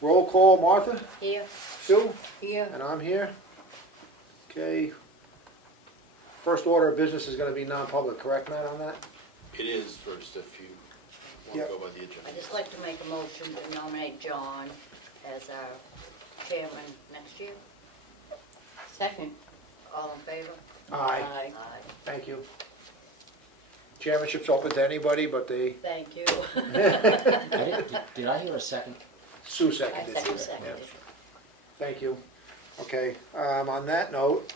Roll call, Martha? Here. Sue? Here. And I'm here. Okay. First order of business is gonna be non-public, correct, Matt, on that? It is first if you want Yep. to go by the agenda. I'd just like to make a motion to nominate John as our chairman next year. Second. All in favor? Aye. Aye. Thank you. Chairmanship's open to anybody, but they, Thank you. Did I hear a second? Sue seconded. I seconded. Thank you. Okay, on that note,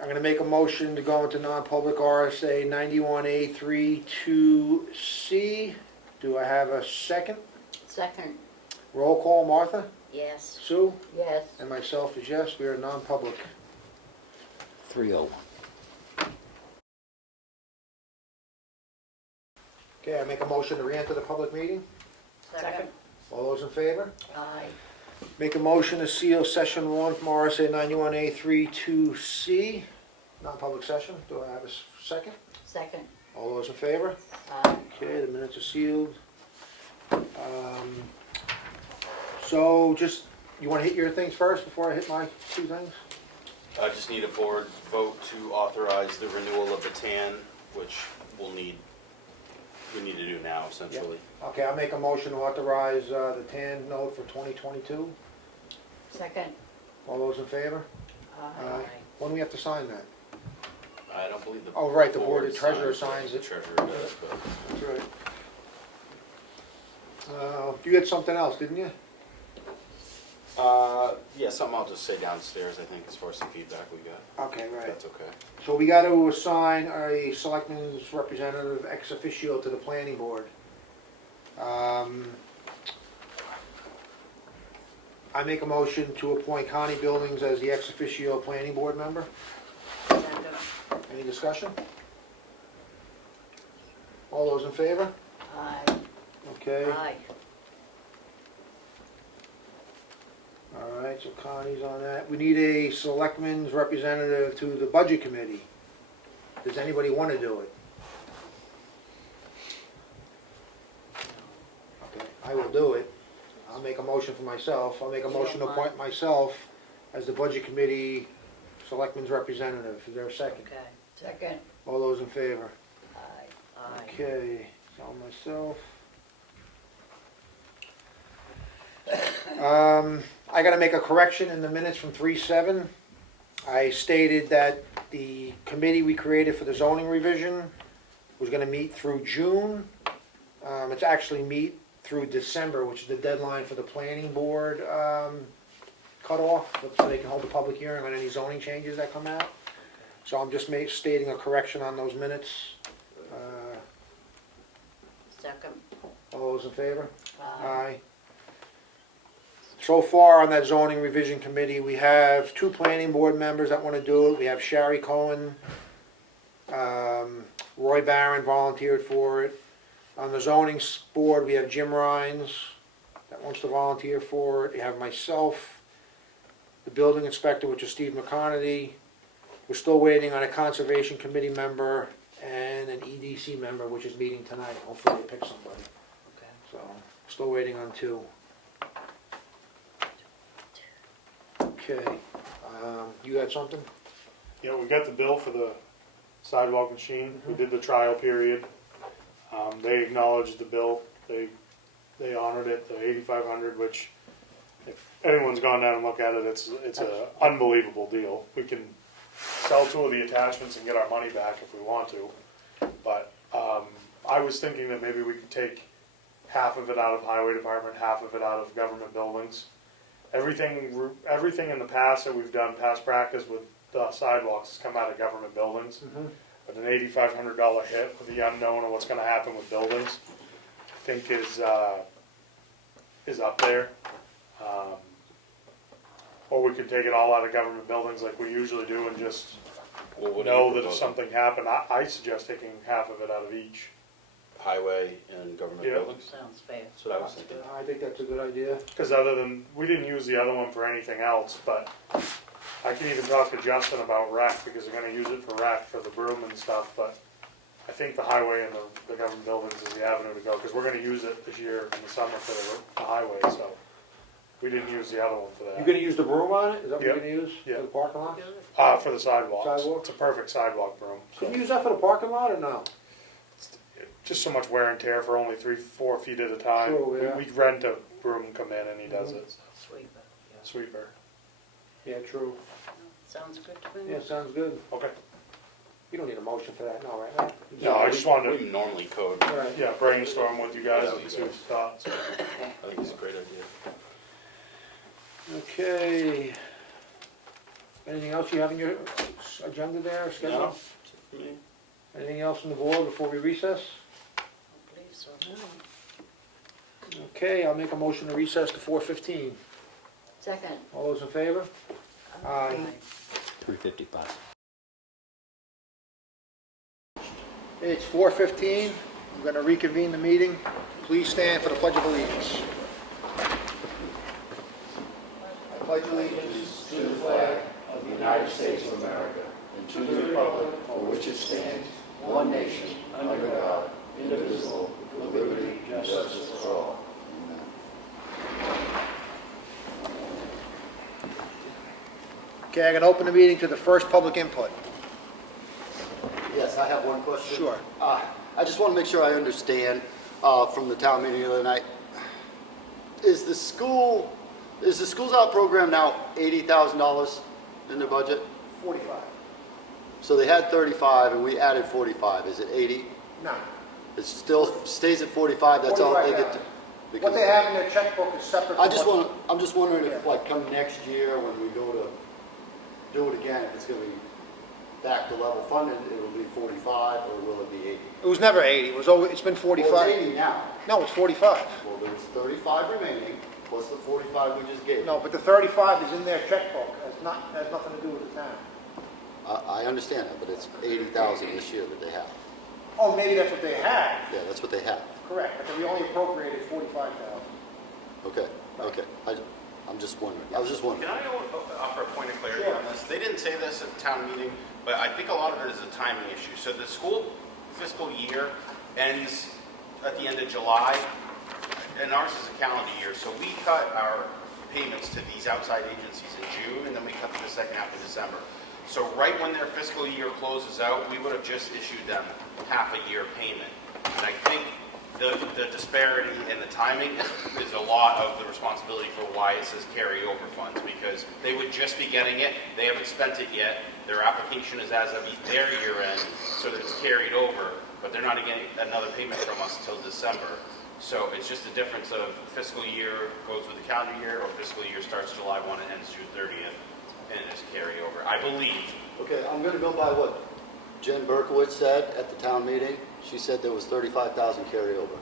I'm gonna make a motion to go into non-public RSA 91A32C. Do I have a second? Second. Roll call, Martha? Yes. Sue? Yes. And myself is yes, we are non-public. 3:01. Okay, I make a motion to re-enter the public meeting. Second. All those in favor? Aye. Make a motion to seal session 1 from RSA 91A32C, non-public session. Do I have a second? Second. All those in favor? Aye. Okay, the minutes are sealed. So just, you want to hit your things first before I hit my two things? I just need a board vote to authorize the renewal of the TAN, which we need to do now, essentially. Okay, I'll make a motion to authorize the TAN note for 2022. Second. All those in favor? Aye. When do we have to sign that? I don't believe the. Oh, right, the board of treasurer signs signs The it. treasurer does, but That's right. You had something else, didn't you? yeah, something I'll just say downstairs, I think, as far as some feedback we got. Okay, If right. that's okay. So we got to assign a selectman's representative ex officio to the planning board. I make a motion to appoint Connie Buildings as the ex officio planning board member. Second. Any discussion? All those in favor? Aye. Okay. Aye. All right, so Connie's on that. We need a selectman's representative to the budget committee. Does anybody want to do it? Okay, I will do it. I'll make a motion for myself. I'll make a motion to appoint myself as the budget committee selectman's representative. Is there a second? Okay. Second. All those in favor? Aye. Aye. Okay, so myself. I gotta make a correction in the minutes from 3/7. I stated that the committee we created for the zoning revision was gonna meet through June. It's actually meet through December, which is the deadline for the planning board, cutoff, so they can hold a public hearing on any zoning changes that come out. So I'm just stating a correction on those minutes. Second. All those in favor? Aye. So far on that zoning revision committee, we have 2 planning board members that want to do it. We have Shari Cohen, Roy Barron volunteered for it. On the zoning board, we have Jim Rhines that wants to volunteer for it. We have myself, the building inspector, which is Steve McConaty. We're still waiting on a conservation committee member and an EDC member, which is meeting tonight. Hopefully they pick somebody. Okay. So, still waiting on 2. Okay, you had something? Yeah, we got the bill for the sidewalk machine. We did the trial period. They acknowledged the bill. They honored it, the 8,500, which if anyone's gone down and looked at it, it's an unbelievable deal. We can sell 2 of the attachments and get our money back if we want to. But I was thinking that maybe we could take half of it out of highway department, half of it out of government buildings. Everything in the past that we've done, past practice with the sidewalks, has come out of government buildings. But an $8,500 hit with the unknown of what's going to happen with buildings, I think is up there. Or we could take it all out of government buildings like we usually do and just Well, what do know you that if propose? something happened, I suggest taking half of it out of each. Highway and government Yeah. buildings? Sounds fair. That's what I was thinking. I think that's a good idea. Because we didn't use the other one for anything else, but I can even talk to Justin about rec, because they're gonna use it for rec, for the broom and stuff, but I think the highway and the government buildings is the avenue to go, because we're gonna use it this year in the summer for the highway, so. We didn't use the other one for that. You gonna use the broom on it? Is that what you're Yep. gonna use Yep. for the parking lot? For the sidewalks. Sidewalk? It's a perfect sidewalk broom. Can you use that for the parking lot or no? Just so much wear and tear for only 3-4 feet at a time. True, yeah. We rent a broom, come in, and he does it. Sweeper. Sweeper. Yeah, true. Sounds good to me. Yeah, sounds good. Okay. You don't need a motion for that, no, right? No, I just wanted to, We normally code. All right. yeah, brainstorm with you guys and see what you thought. So. I think it's a great idea. Okay. Anything else you have in your agenda there, schedule? No? For me? Anything else on the board before we recess? I believe so. Okay, I'll make a motion to recess to 4:15. Second. All those in favor? Aye. 3:55. It's 4:15. I'm going to reconvene the meeting. Please stand for the Pledge of Allegiance. I pledge allegiance to the flag of the United States of America and to the republic for which it stands, one nation, under God, indivisible, with liberty and justice for all. Okay, I'm going to open the meeting to the first public input. Yes, I have one question. Sure. I just want to make sure I understand from the town meeting the other night. Is the schools out program now $80,000 in their budget? 45. So they had 35 and we added 45. Is it 80? No. It still stays at 45. That's all they get to. 45,000. What they have in their checkbook is separate. I'm from just wondering if Yeah. like come next year when we go to do it again, if it's going to be back to level funded, it will be 45 or will it be 80? It was never 80. It's been 45. Well, it's 80 now. No, it's 45. Well, there's 35 remaining, plus the 45 we just gave. No, but the 35 is in their checkbook. Has nothing to do with the town. I understand that, but it's 80,000 this year that they have. Oh, maybe that's what they have. Yeah, that's what they have. Correct, but we only appropriated 45,000. Okay, okay. I'm just wondering. I was just Can wondering. I offer a point of clarity Sure. on this? They didn't say this at town meeting, but I think a lot of it is a timing issue. So the school fiscal year ends at the end of July, and ours is a calendar year. So we cut our payments to these outside agencies in June, and then we cut to the second half of December. So right when their fiscal year closes out, we would have just issued them half a year payment. And I think the disparity in the timing is a lot of the responsibility for why it says carryover funds, because they would just be getting it, they haven't spent it yet, their application is as of their year end, so that it's carried over, but they're not getting another payment from us until December. So it's just a difference of fiscal year goes with the calendar year, or fiscal year starts July 1 and ends June 30th, and it's carryover, I believe. Okay, I'm going to go by what Jen Berkowitz said at the town meeting. She said there was 35,000 carryover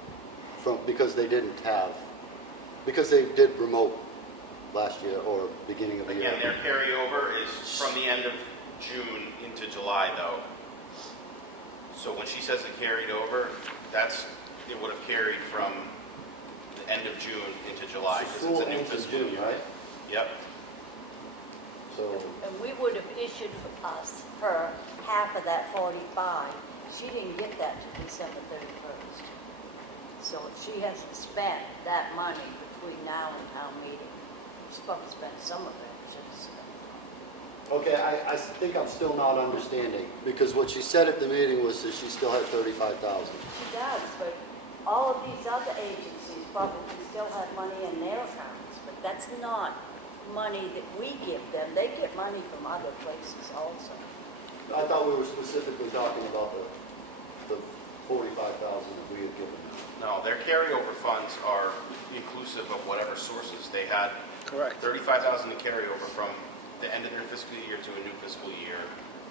because they did remote last year or beginning of the year. Again, their carryover is from the end of June into July, though. So when she says it carried over, it would have carried from the end of June into July, because School it's a new ends in fiscal June, year. right? Yep. So, And we would have issued her half of that 45. She didn't get that to December 31st. So she hasn't spent that money between now and town meeting. She's probably spent some of it. Just, okay, I think I'm still not understanding because what she said at the meeting was that she still had 35,000. she does, but all of these other agencies probably still have money in their accounts. But that's not money that we give them. They get money from other places also. I thought we were specifically talking about the 45,000 that we had given them. No, their carryover funds are inclusive of whatever sources. They had Correct. 35,000 to carry over from the end of their fiscal year to a new fiscal year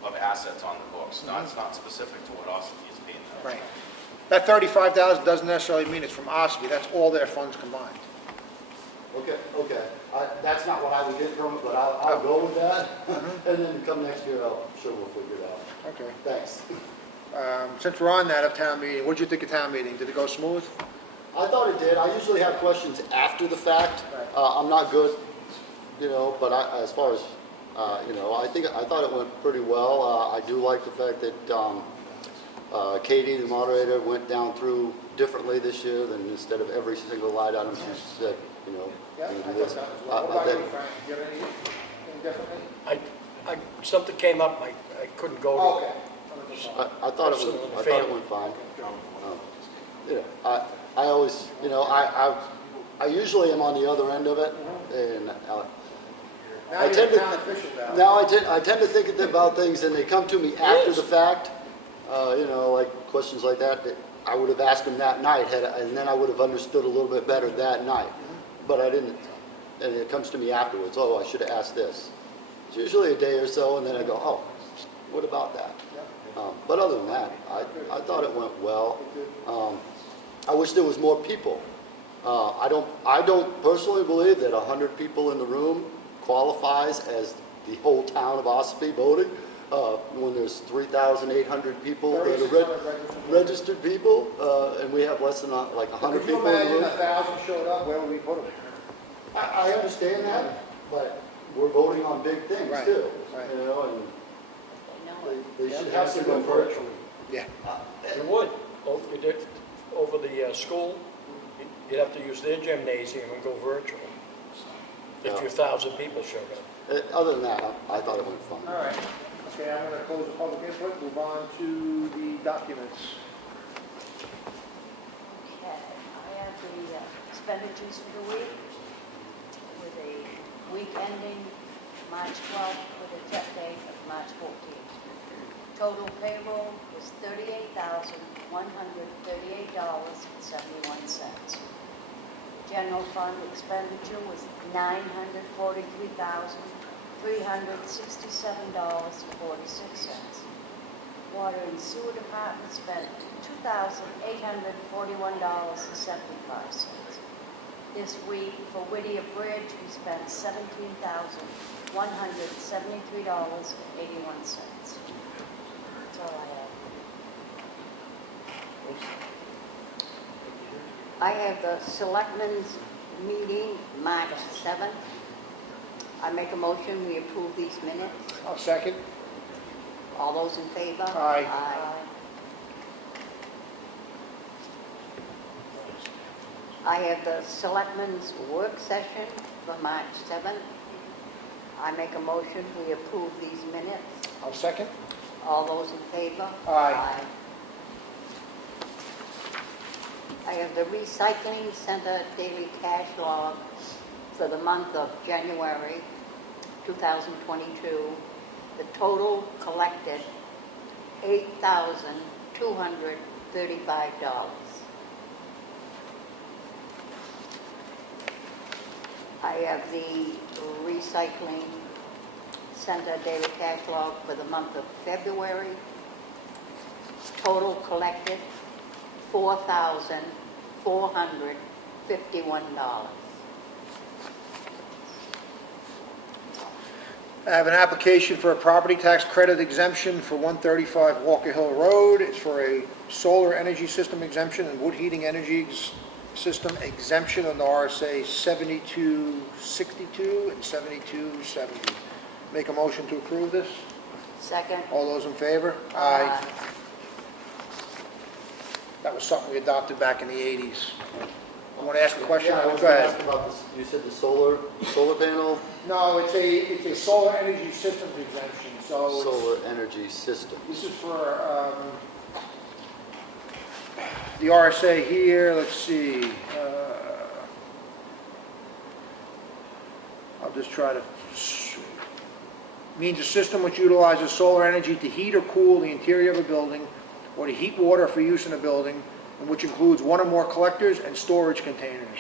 of assets on the books. It's not specific to what Ossipee is paying them. Right. That 35,000 doesn't necessarily mean it's from Ossipee. That's all their funds combined. Okay, okay. That's not what I would get from it, but I'll go with that. And then come next year, I'm sure we'll figure it out. Okay. Thanks. Since we're on that of town meeting, what did you think of town meeting? Did it go smooth? I thought it did. I usually have questions after the fact. Right. I'm not good, but as far as, I thought it went pretty well. I do like the fact that Katie, the moderator, went down through differently this year, than instead of every single line item, she said, you know, Yeah, you I do thought this. that was well. What I about think- you, Frank? Do you have anything differently? Something came up, I couldn't go Oh, to. okay. I thought it went fine. You know, I always, you know, I usually am on the other end of it, and Now I you're tend a to, town official now. now I tend to think about things and they come to me after the fact. You know, like questions like that I would have asked them that night, and then I would have understood a little bit better that night. But I didn't, and it comes to me afterwards, oh, I should have asked this. It's usually a day or so, and then I go, oh, what about that? But other than that, I thought it went well. I wish there was more people. I don't personally believe that 100 people in the room qualifies as the whole town of Ossipee voting. When there's 3,800 people that are registered people, and we have less than like 100 Could you people in the imagine room. 1,000 showed up, where would we put them? I understand that, but we're voting on big things Right, too. right. You know, and They know it. they should have to go virtual. Yeah. You would, over the school, you'd have to use their gymnasium and go virtual. If Yeah. 1,000 people showed up. Other than that, I thought it went fine. All right. Okay, I'm going to close the public input, move on to the documents. Okay, I have the expenditures for the week, with a week ending March 12th, with a check date of March 14th. Total payroll was $38,138.71. General fund expenditure was $943,367.46. Water and sewer department spent $2,841.75. This week, for Whittier Bridge, we spent $17,173.81. That's all I have. I have the Selectmen's meeting, March 7th. I make a motion, we approve these minutes. I'll second. All those in favor? Aye. I have the Selectmen's work session for March 7th. I make a motion, we approve these minutes. I'll second. All those in favor? Aye. I have the Recycling Center daily cash log for the month of January 2022. The total collected, $8,235. I have the Recycling Center daily cash log for the month of February. Total collected, $4,451. I have an application for a property tax credit exemption for 135 Walker Hill Road. It's for a solar energy system exemption and wood heating energy system exemption under RSA 7262 and 7270. Make a motion to approve this. Second? All those in favor? Aye. That was something we adopted back in the 80s. You want to ask a question? Yeah, I was Go going to ahead. ask about this. You said the solar panel, No, it's a solar energy systems exemption, so it's- solar energy system. this is for the RSA here, let's see. I'll just try to, means a system which utilizes solar energy to heat or cool the interior of a building or to heat water for use in a building, and which includes one or more collectors and storage containers.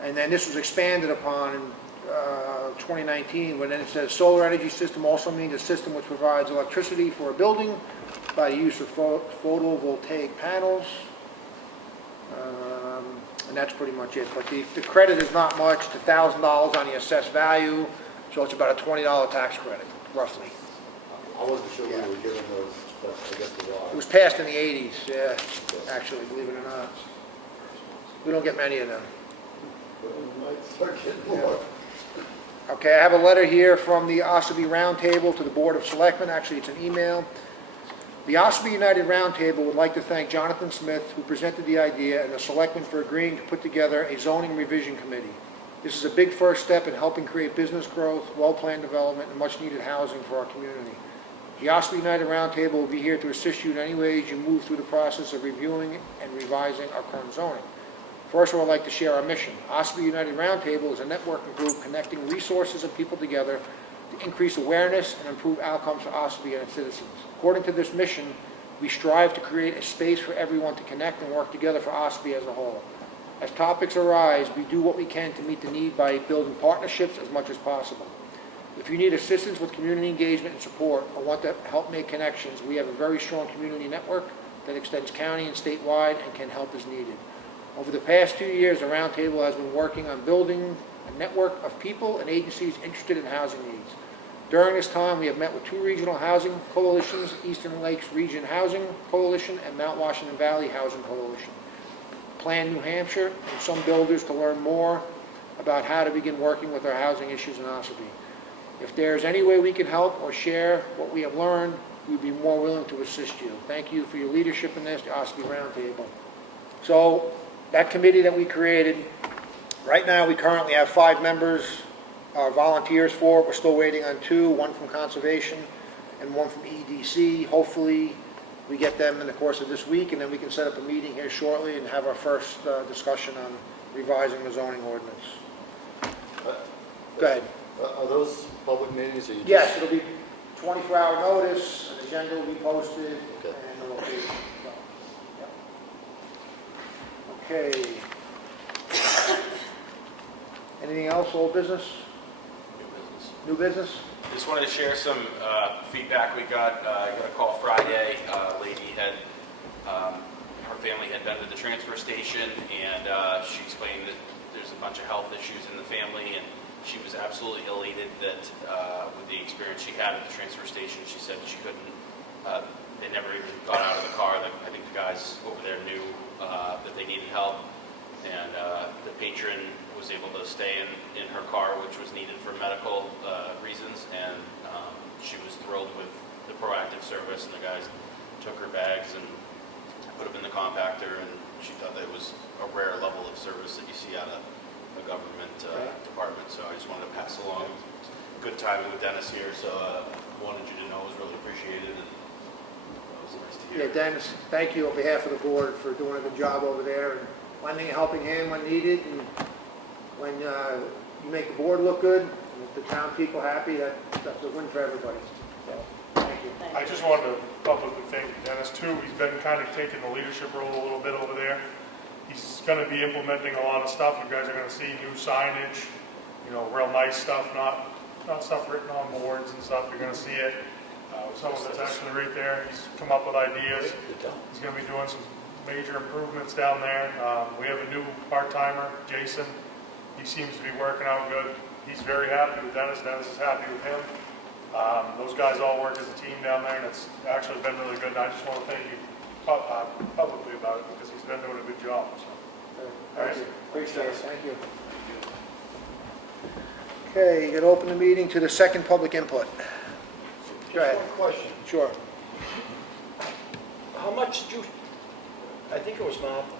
And then this was expanded upon in 2019, when then it says solar energy system also means a system which provides electricity for a building by the use of photovoltaic panels. And that's pretty much it. But the credit is not much, it's $1,000 on the assessed value, so it's about a $20 tax credit, roughly. I wasn't sure we were given those, but I guess we It are. was passed in the 80s, yeah, actually, believe it or not. We don't get many of them. We might start getting more. Okay, I have a letter here from the Ossipee Roundtable to the Board of Selectmen. Actually, it's an email. The Ossipee United Roundtable would like to thank Jonathan Smith, who presented the idea, and the Selectmen for agreeing to put together a zoning revision committee. This is a big first step in helping create business growth, well-planned development, and much-needed housing for our community. The Ossipee United Roundtable will be here to assist you in any ways you move through the process of reviewing and revising our current zoning. First, I would like to share our mission. Ossipee United Roundtable is a networking group connecting resources and people together to increase awareness and improve outcomes for Ossipee and its citizens. According to this mission, we strive to create a space for everyone to connect and work together for Ossipee as a whole. As topics arise, we do what we can to meet the need by building partnerships as much as possible. If you need assistance with community engagement and support, or want to help make connections, we have a very strong community network that extends county and statewide and can help as needed. Over the past 2 years, the Roundtable has been working on building a network of people and agencies interested in housing needs. During this time, we have met with 2 regional housing coalitions, Eastern Lakes Region Housing Coalition and Mount Washington Valley Housing Coalition, Plan New Hampshire, and some builders to learn more about how to begin working with our housing issues in Ossipee. If there's any way we can help or share what we have learned, we'd be more willing to assist you. Thank you for your leadership in this, the Ossipee Roundtable. So, that committee that we created, right now we currently have 5 members, volunteers for it. We're still waiting on 2, one from Conservation and one from EDC. Hopefully, we get them in the course of this week, and then we can set up a meeting here shortly and have our first discussion on revising the zoning ordinance. Go ahead. Are those public meetings, or you just? Yes, it'll be 24-hour notice, an agenda will be posted, Okay. and the location. So, yep. Okay. Anything else, old business? New business? Just wanted to share some feedback we got. I got a call Friday. A lady had, her family had been to the transfer station, and she explained that there's a bunch of health issues in the family, and she was absolutely elated that with the experience she had at the transfer station, she said she couldn't, they never even got out of the car. I think the guys over there knew that they needed help, and the patron was able to stay in her car, which was needed for medical reasons, and she was thrilled with the proactive service, and the guys took her bags and put them in the compactor, and she thought that it was a rare level of service that you see out of a government department. So I just wanted to pass along good timing with Dennis here, so wanted you to know it was really appreciated, and that was nice to hear. Yeah, Dennis, thank you on behalf of the board for doing a good job over there and lending a helping hand when needed. And when you make the board look good, and the town people happy, that's a win for everybody. So, thank you. I just wanted to publicly thank Dennis too. He's been kind of taking the leadership role a little bit over there. He's going to be implementing a lot of stuff. You guys are going to see new signage, you know, real nice stuff, not stuff written on boards and stuff. You're going to see it. Some of it's actually right there. He's come up with ideas. He's going to be doing some major improvements down there. We have a new part-timer, Jason. He seems to be working out good. He's very happy with Dennis. Dennis is happy with him. Those guys all work as a team down there, and it's actually been really good. And I just want to thank you publicly about it, because he's been doing a good job. So. Thank you. Appreciate it. Thank you. Okay, you can open the meeting to the second public input. Go ahead. Just one question. Sure. How much did you, I think it was Martha,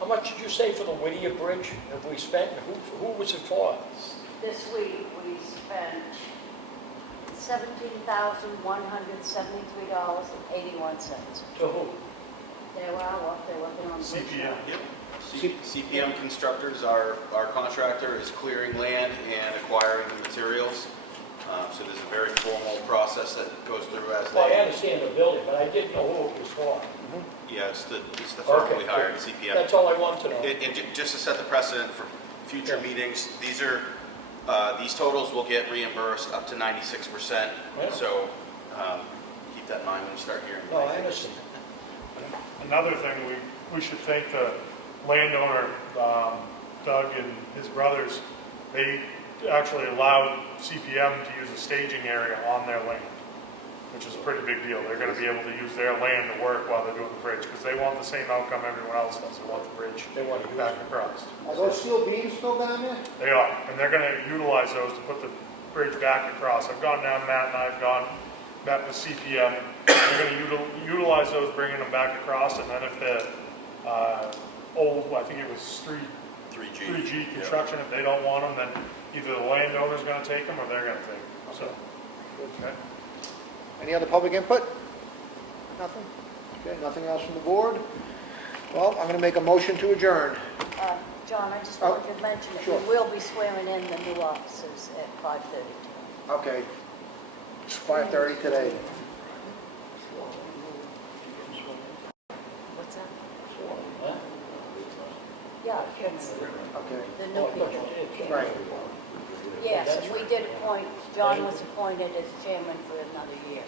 how much did you say for the Whittier Bridge have we spent? Who was it for? This week, we spent $17,173.81. To who? There were they're working on the bridge. CPM. Yep. CPM Constructors, our contractor, is clearing land and acquiring the materials. So there's a very formal process that goes through as Well, I they. understand the building, but I didn't know who it was for. Yeah, it's the firm Okay, we hired, good. CPM. That's all I want to know. And just to set the precedent for future meetings, these totals will get reimbursed up to 96%. Yeah. So keep that in mind when you start hearing. No, I understand. Another thing, we should thank the landowner, Doug and his brothers. They actually allowed CPM to use a staging area on their land, which is a pretty big deal. They're going to be able to use their land to work while they're doing the bridge, because they want the same outcome everyone else does. They want the bridge They want to use back it. across. Are those steel beams still down there? They are, and they're going to utilize those to put the bridge back across. I've gone down, Matt and I have gone met with CPM. They're gonna utilize those, bringing them back across, and then if the, old, I think it was 3G construction, if they don't want them, then either the landowner's gonna take them or they're gonna take them, so. Okay. Any other public input? Nothing? Okay, nothing else from the board? Well, I'm gonna make a motion to adjourn. John, I just Oh, wanted to mention that sure. we will be swearing in the new officers at 5:30. Okay. It's 5:30 today. What's that? Yeah, it's Okay. the new people. Right. Yes, and we did appoint, John was appointed as chairman for another year.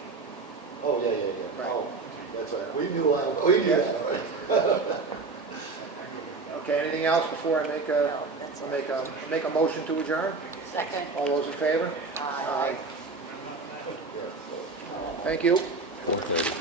Oh, yeah. Right. Oh, that's right. We knew that. Okay, anything else before I make a, No, that's I'll it. make a motion to adjourn? Second. All those in favor? Aye. Thank you. 4:30.